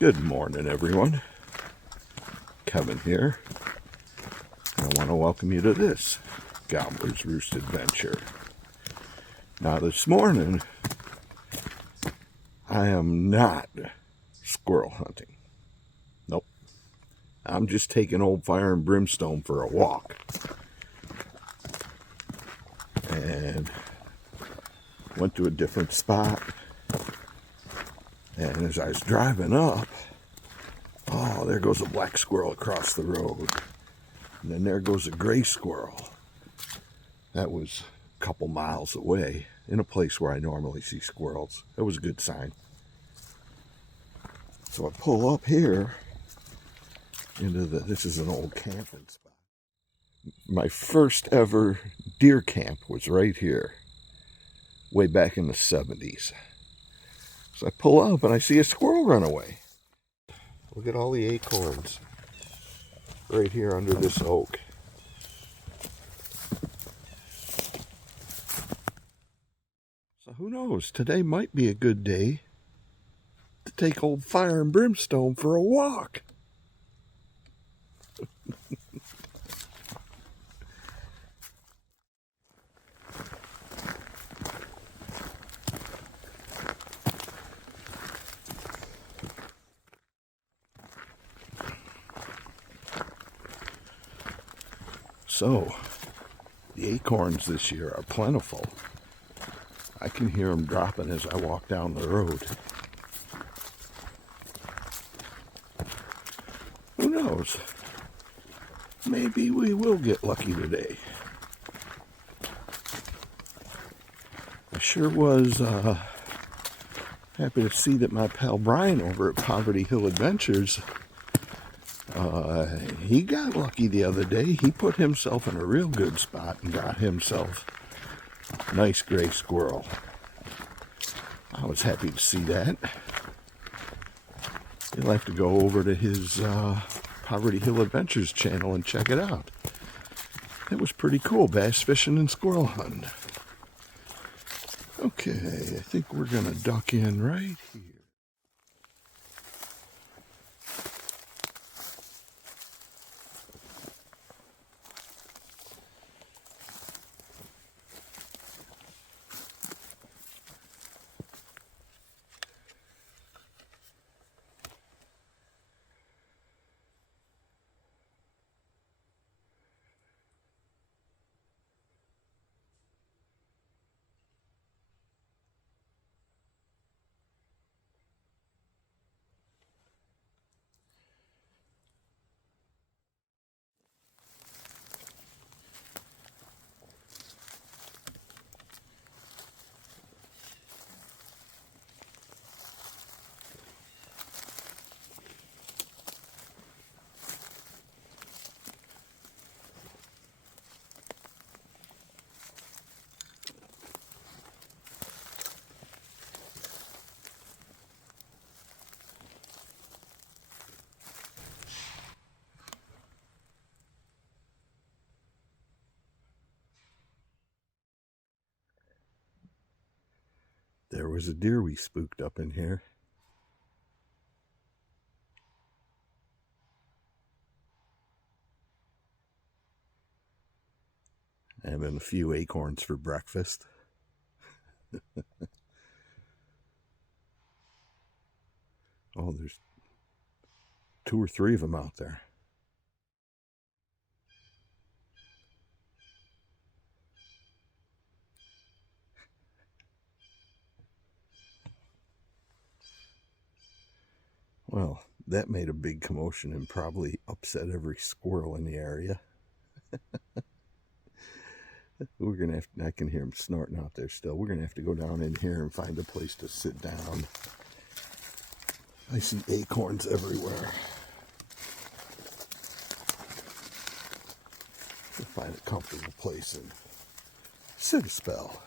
Good morning, everyone. Kevin here. I want to welcome you to this Gobbler's Roost adventure. Now, this morning, I am not squirrel hunting. Nope. I'm just taking old Fire and Brimstone for a walk. And went to a different spot. And as I was driving up, oh, there goes a black squirrel across the road. And then there goes a gray squirrel. That was a couple miles away in a place where I normally see squirrels. That was a good sign. So I pull up here into this is an old camping spot. My first ever deer camp was right here, way back in the 70s. So I pull up and I see a squirrel run away. Look at all the acorns right here under this oak. So who knows, today might be a good day to take old Fire and Brimstone for a walk. So, the acorns this year are plentiful. I can hear them dropping as I walk down the road. Who knows? Maybe we will get lucky today. I sure was happy to see that my pal Brian over at Poverty Hill Adventures, he got lucky the other day. He put himself in a real good spot and got himself a nice gray squirrel. I was happy to see that. You'll have to go over to his Poverty Hill Adventures channel and check it out. It was pretty cool, bass fishing and squirrel hunting. Okay, I think we're gonna duck in right here. There was a deer we spooked up in here. Having a few acorns for breakfast. Oh, there's 2 or 3 of them out there. Well, that made a big commotion and probably upset every squirrel in the area. We're gonna have to, I can hear them snorting out there still. We're gonna have to go down in here and find a place to sit down. I see acorns everywhere. We'll find a comfortable place and sit a spell.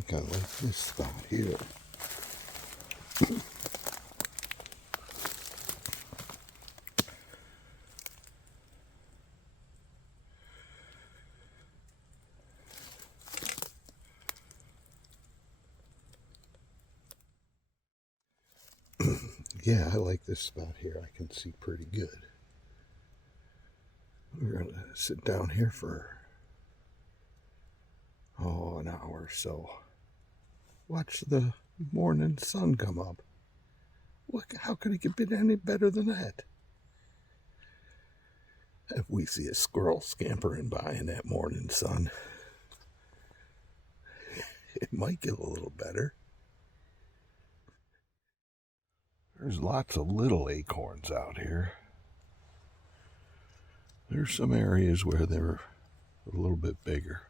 think I like this spot here. Yeah, I like this spot here. I can see pretty good. We're going to sit down here for, an hour or so. Watch the morning sun come up. Look, how could it get any better than that? If we see a squirrel scampering by in that morning sun, it might get a little better. There's lots of little acorns out here. There's some areas where they're a little bit bigger.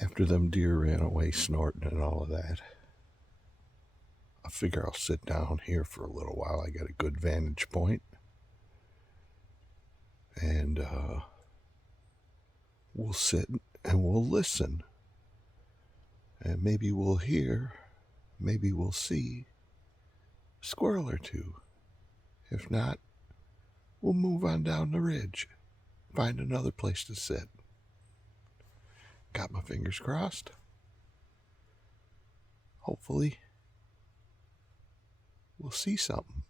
After them deer ran away snorting and all of that, I figure I'll sit down here for a little while. I got a good vantage point. And we'll sit and we'll listen. And maybe we'll hear, maybe we'll see a squirrel or two. If not, we'll move on down the ridge, find another place to sit. Got my fingers crossed. Hopefully, we'll see something.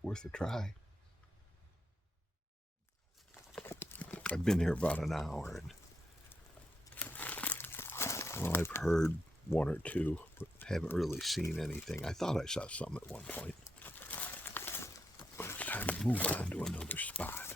Worth a try. I've been here about an hour, and well, I've heard one or two, but haven't really seen anything. I thought I saw some at one point. But it's time to move on to another spot.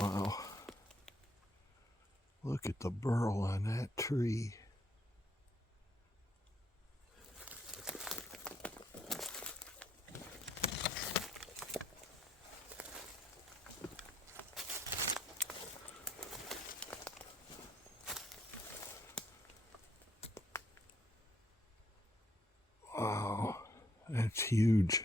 Wow. Look at the burl on that tree. Wow, that's huge.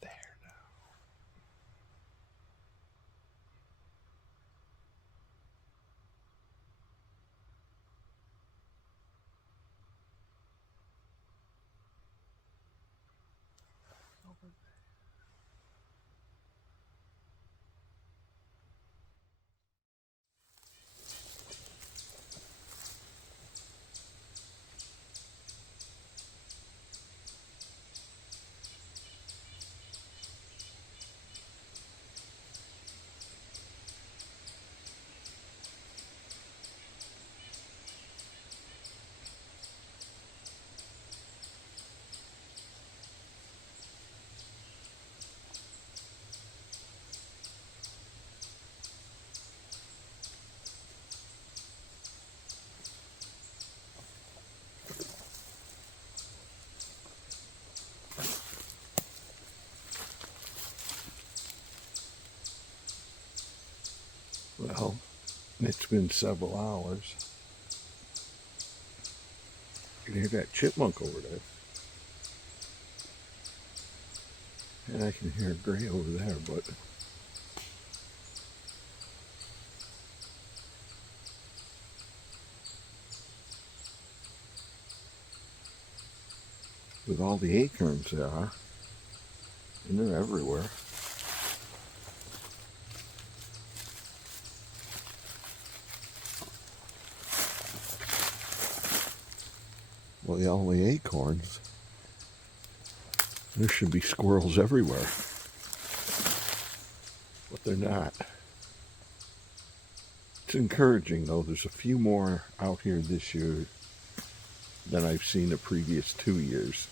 there now. Well, it's been several hours. You can hear that chipmunk over there. And I can hear a gray over there, but with all the acorns there, huh? And they're everywhere. Well, all the acorns. There should be squirrels everywhere. But they're not. It's encouraging, though. There's a few more out here this year than I've seen the previous 2 years.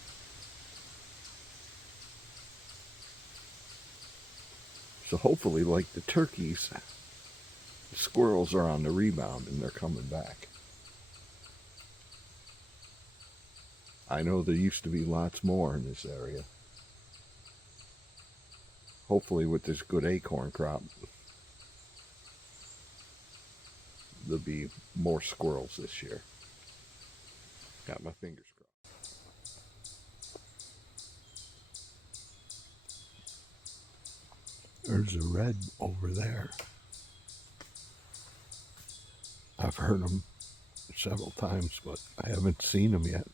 So hopefully, like the turkeys, the squirrels are on the rebound and they're coming back. I know there used to be lots more in this area. Hopefully with this good acorn crop, there'll be more squirrels this year. Got my fingers crossed. There's a red over there. I've heard them several times, but I haven't seen them yet.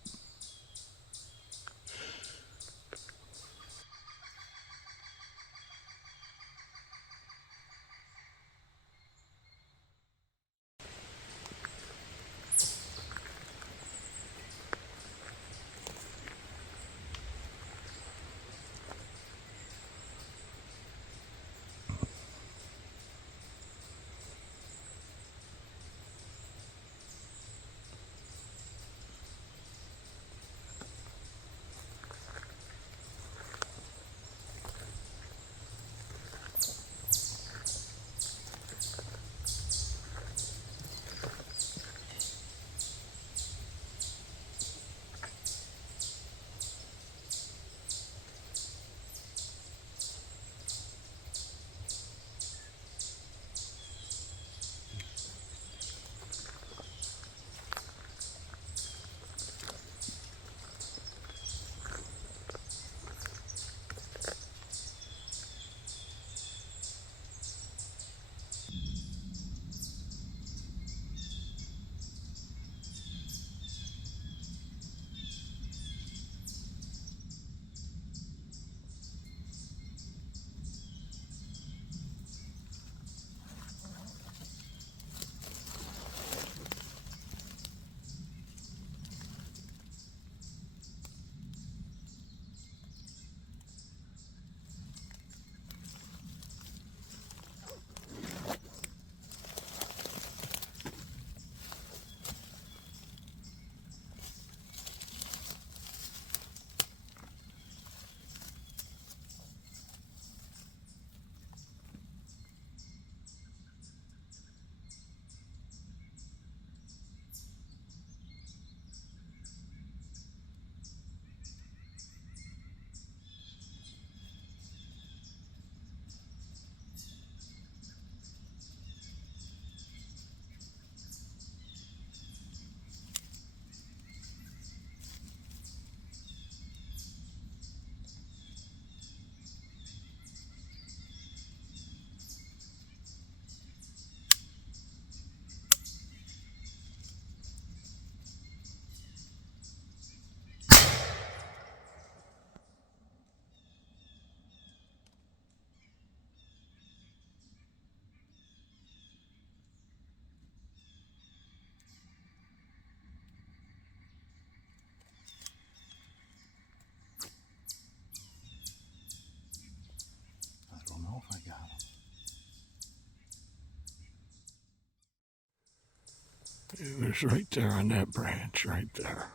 It was right there on that branch, right there.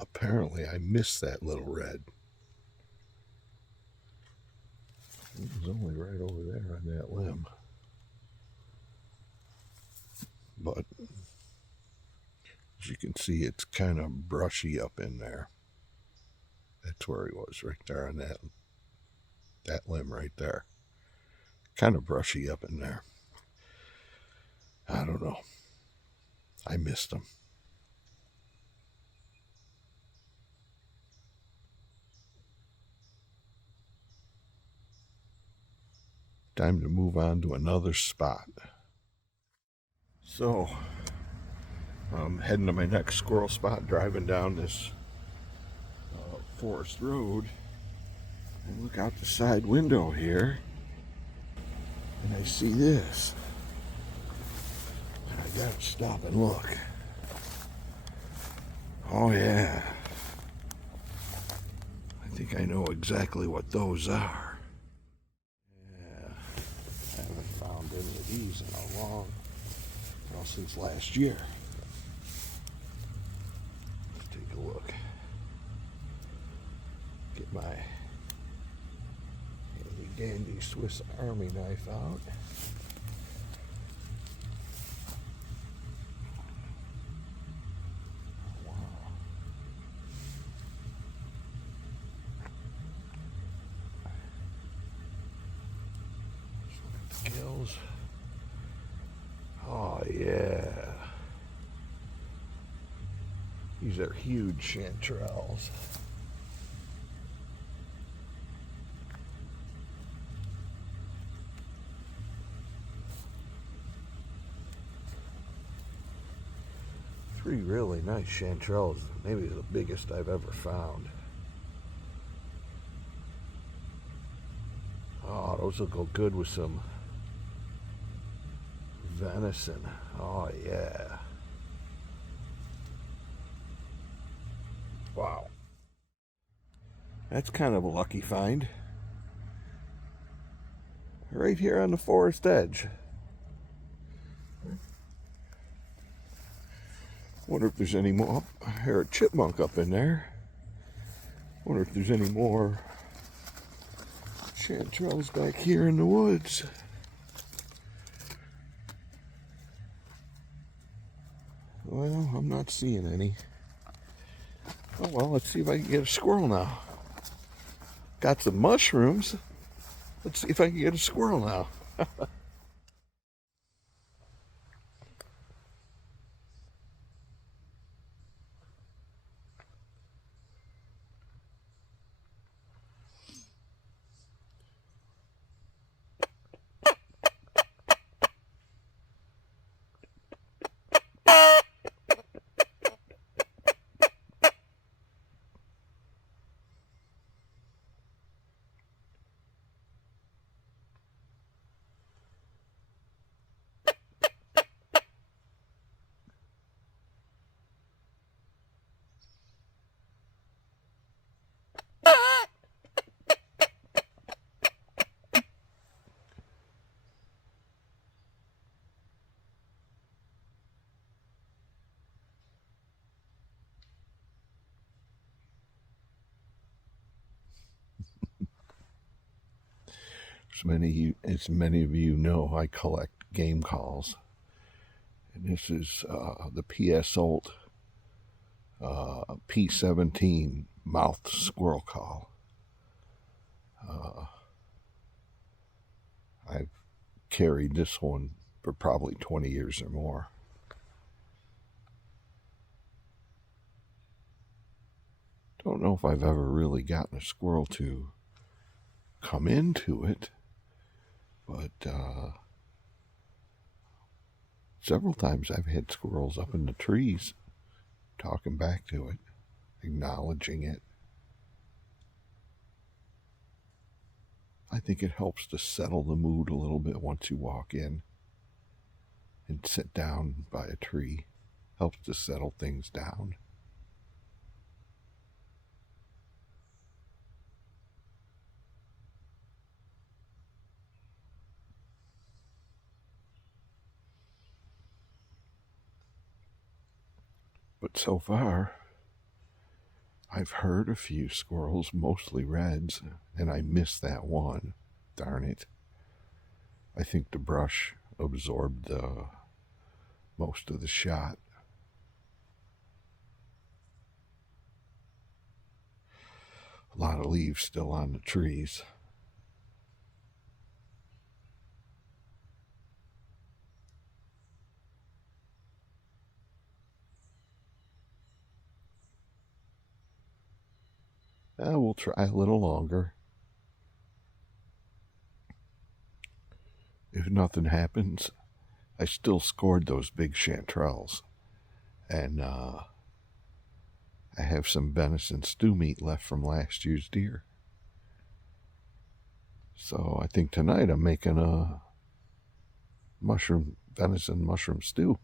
Apparently, I missed that little red. It was only right over there on that limb. But as you can see, it's kind of brushy up in there. That's where he was, right there on that limb right there. Kind of brushy up in there. I don't know. I missed him. Time to move on to another spot. So, I'm heading to my next squirrel spot, driving down this forest road. And look out the side window here, and I see this. And I gotta stop and look. Oh yeah. I think I know exactly what those are. Yeah. I haven't found any of these in a long, well, since last year. Let's take a look. Get my handy dandy Swiss Army knife out. Gills. Oh yeah. These are huge chanterelles. Three really nice chanterelles, maybe the biggest I've ever found. Oh, those will go good with some venison. Oh yeah. Wow. That's kind of a lucky find. Right here on the forest edge. Wonder if there's any more. I hear a chipmunk up in there. Wonder if there's any more chanterelles back here in the woods. Well, I'm not seeing any. Oh well, let's see if I can get a squirrel now. Got some mushrooms. Let's see if I can get a squirrel now. As many of you know, I collect game calls, and this is the PS Olt P17 mouth squirrel call. I've carried this one for probably 20 years or more. Don't know if I've ever really gotten a squirrel to come into it, but several times I've had squirrels up in the trees talking back to it, acknowledging it. I think it helps to settle the mood a little bit once you walk in and sit down by a tree. Helps to settle things down. But so far, I've heard a few squirrels, mostly reds, and I missed that one. Darn it. I think the brush absorbed most of the shot. A lot of leaves still on the trees. We'll try a little longer. If nothing happens, I still scored those big chanterelles. And I have some venison stew meat left from last year's deer. So I think tonight I'm making a venison mushroom stew.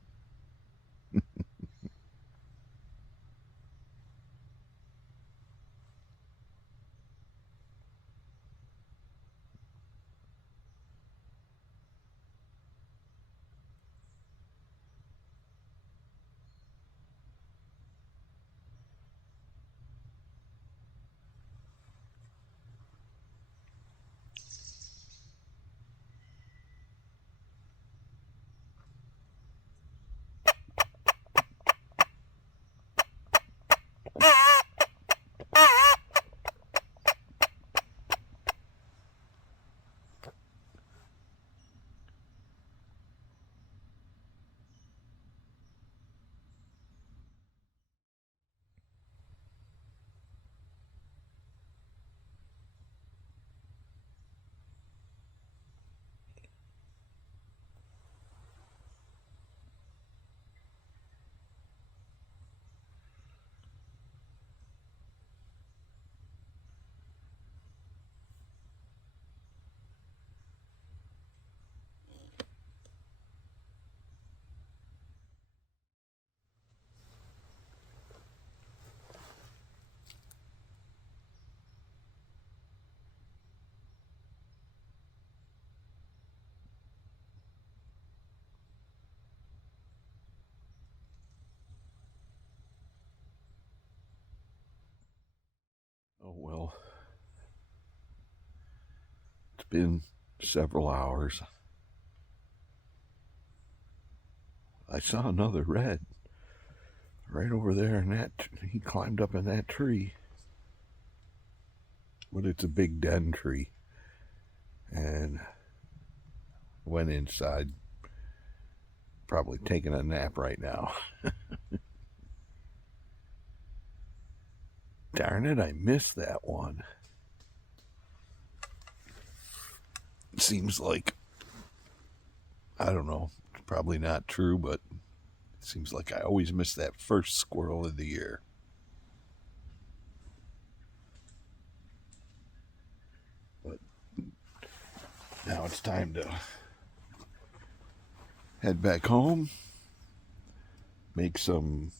Oh well, it's been several hours. I saw another red right over there, and he climbed up in that tree. But it's a big den tree, and went inside, probably taking a nap right now. Darn it, I missed that one. It seems like, I don't know, it's probably not true, but it seems like I always miss that first squirrel of the year. But now it's time to head back home, make some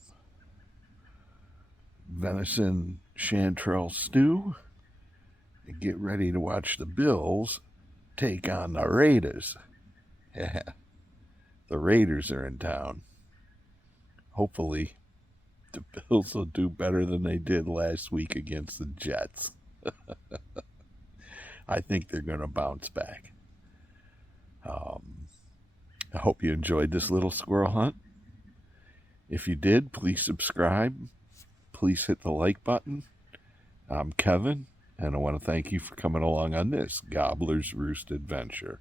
venison chanterelle stew, and get ready to watch the Bills take on the Raiders. Yeah, the Raiders are in town. Hopefully, the Bills will do better than they did last week against the Jets. I think they're going to bounce back. I hope you enjoyed this little squirrel hunt. If you did, please subscribe. Please hit the like button. I'm Kevin, and I want to thank you for coming along on this Gobbler's Roost adventure.